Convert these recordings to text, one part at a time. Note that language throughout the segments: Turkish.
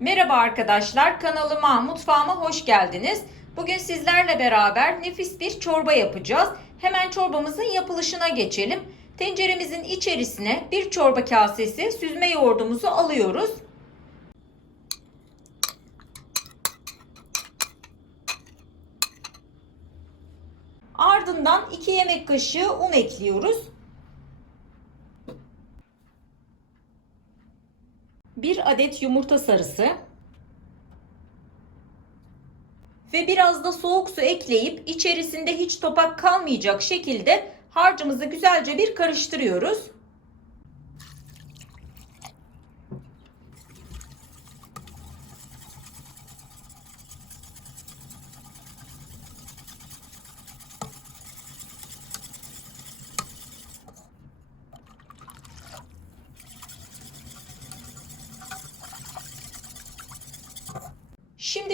Merhaba arkadaşlar, kanalıma, mutfağıma hoş geldiniz. Bugün sizlerle beraber nefis bir çorba yapacağız. Hemen çorbamızın yapılışına geçelim. Tenceremizin içerisine bir çorba kasesi süzme yoğurdumuzu alıyoruz. Ardından 2 yemek kaşığı un ekliyoruz. 1 adet yumurta sarısı ve biraz da soğuk su ekleyip içerisinde hiç topak kalmayacak şekilde harcımızı güzelce bir karıştırıyoruz.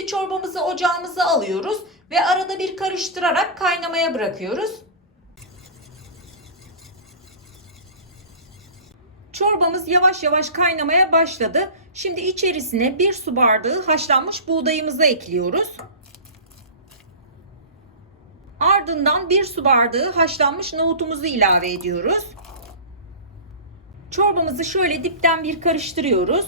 Çorbamızı ocağımıza alıyoruz ve arada bir karıştırarak kaynamaya bırakıyoruz. Çorbamız yavaş yavaş kaynamaya başladı. Şimdi içerisine bir su bardağı haşlanmış buğdayımızı ekliyoruz. Ardından bir su bardağı haşlanmış nohutumuzu ilave ediyoruz. Çorbamızı şöyle dipten bir karıştırıyoruz.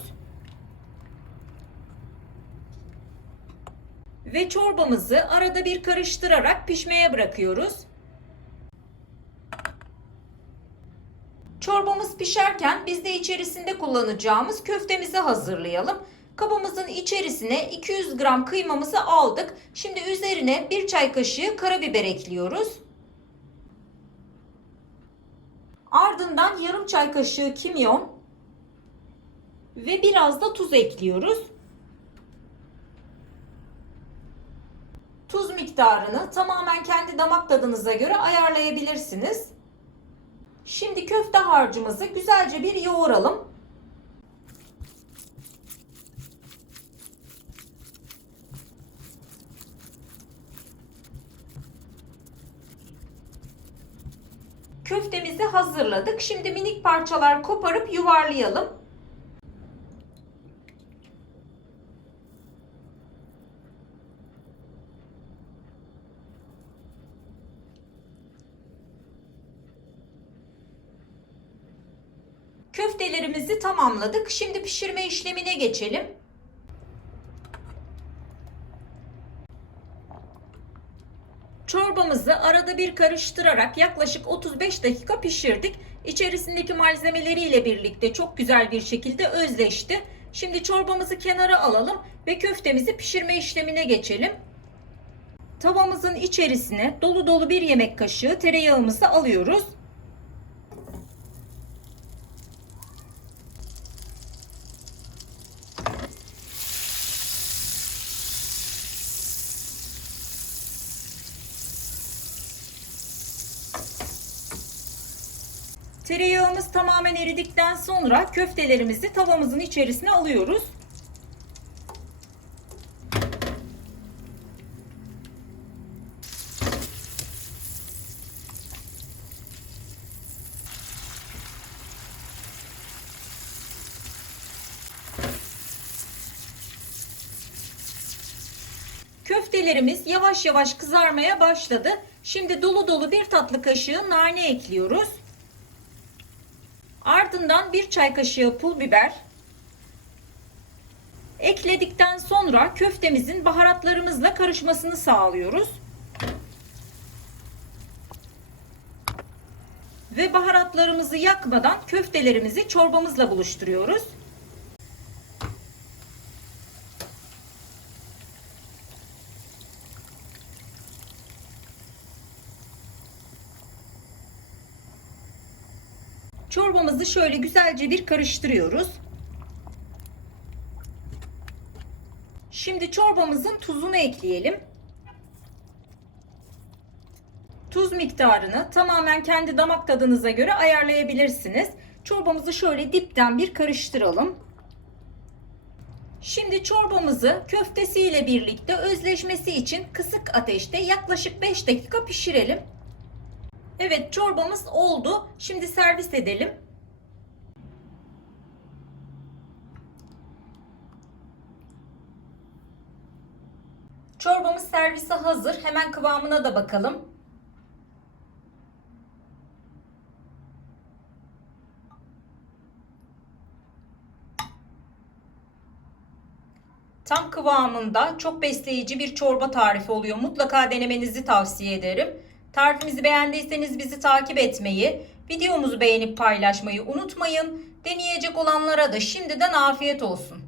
Ve çorbamızı arada bir karıştırarak pişmeye bırakıyoruz. Çorbamız pişerken biz de içerisinde kullanacağımız köftemizi hazırlayalım. Kabımızın içerisine 200 gram kıymamızı aldık. Şimdi üzerine bir çay kaşığı karabiber ekliyoruz. Ardından yarım çay kaşığı kimyon ve biraz da tuz ekliyoruz. Tuz miktarını tamamen kendi damak tadınıza göre ayarlayabilirsiniz. Şimdi köfte harcımızı güzelce bir yoğuralım. Köftemizi hazırladık. Şimdi minik parçalar koparıp yuvarlayalım. Köftelerimizi tamamladık. Şimdi pişirme işlemine geçelim. Çorbamızı arada bir karıştırarak yaklaşık 35 dakika pişirdik. İçerisindeki malzemeleriyle birlikte çok güzel bir şekilde özleşti. Şimdi çorbamızı kenara alalım ve köftemizi pişirme işlemine geçelim. Tavamızın içerisine dolu dolu bir yemek kaşığı tereyağımızı alıyoruz. Tereyağımız tamamen eridikten sonra köftelerimizi tavamızın içerisine alıyoruz. Köftelerimiz yavaş yavaş kızarmaya başladı. Şimdi dolu dolu bir tatlı kaşığı nane ekliyoruz. Ardından bir çay kaşığı pul biber ekledikten sonra köftemizin baharatlarımızla karışmasını sağlıyoruz. Ve baharatlarımızı yakmadan köftelerimizi çorbamızla buluşturuyoruz. Çorbamızı şöyle güzelce bir karıştırıyoruz. Şimdi çorbamızın tuzunu ekleyelim. Tuz miktarını tamamen kendi damak tadınıza göre ayarlayabilirsiniz. Çorbamızı şöyle dipten bir karıştıralım. Şimdi çorbamızı köftesiyle birlikte özleşmesi için kısık ateşte yaklaşık 5 dakika pişirelim. Evet çorbamız oldu. Şimdi servis edelim. Çorbamız servise hazır. Hemen kıvamına da bakalım. Tam kıvamında çok besleyici bir çorba tarifi oluyor. Mutlaka denemenizi tavsiye ederim. Tarifimizi beğendiyseniz bizi takip etmeyi, videomuzu beğenip paylaşmayı unutmayın. Deneyecek olanlara da şimdiden afiyet olsun.